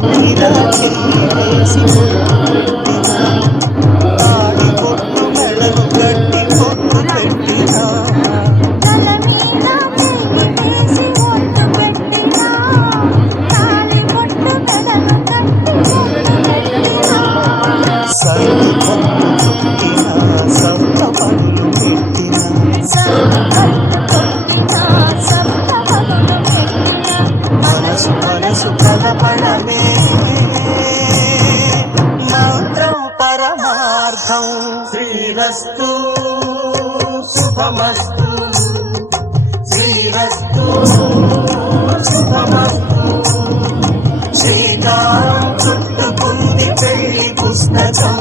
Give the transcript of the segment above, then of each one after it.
మీద చెయ్యి వేసి బొట్టు పెట్టినా తాళి బొట్టు మెడలు కట్టి బొట్టు పెట్టినా సర్ది బొట్టు పుట్టినా సప్త పనులు పెట్టినా మనసు మనసు కలపడమే మంత్రం పరమార్థం శ్రీరస్తు శుభమస్తు శ్రీరస్తు శుభమస్తు శ్రీకారం చుట్టుకుంది పెళ్లి పుస్తకం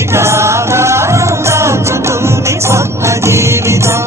ఇక ఆధారం దాచుతుంది కొత్త జీవితం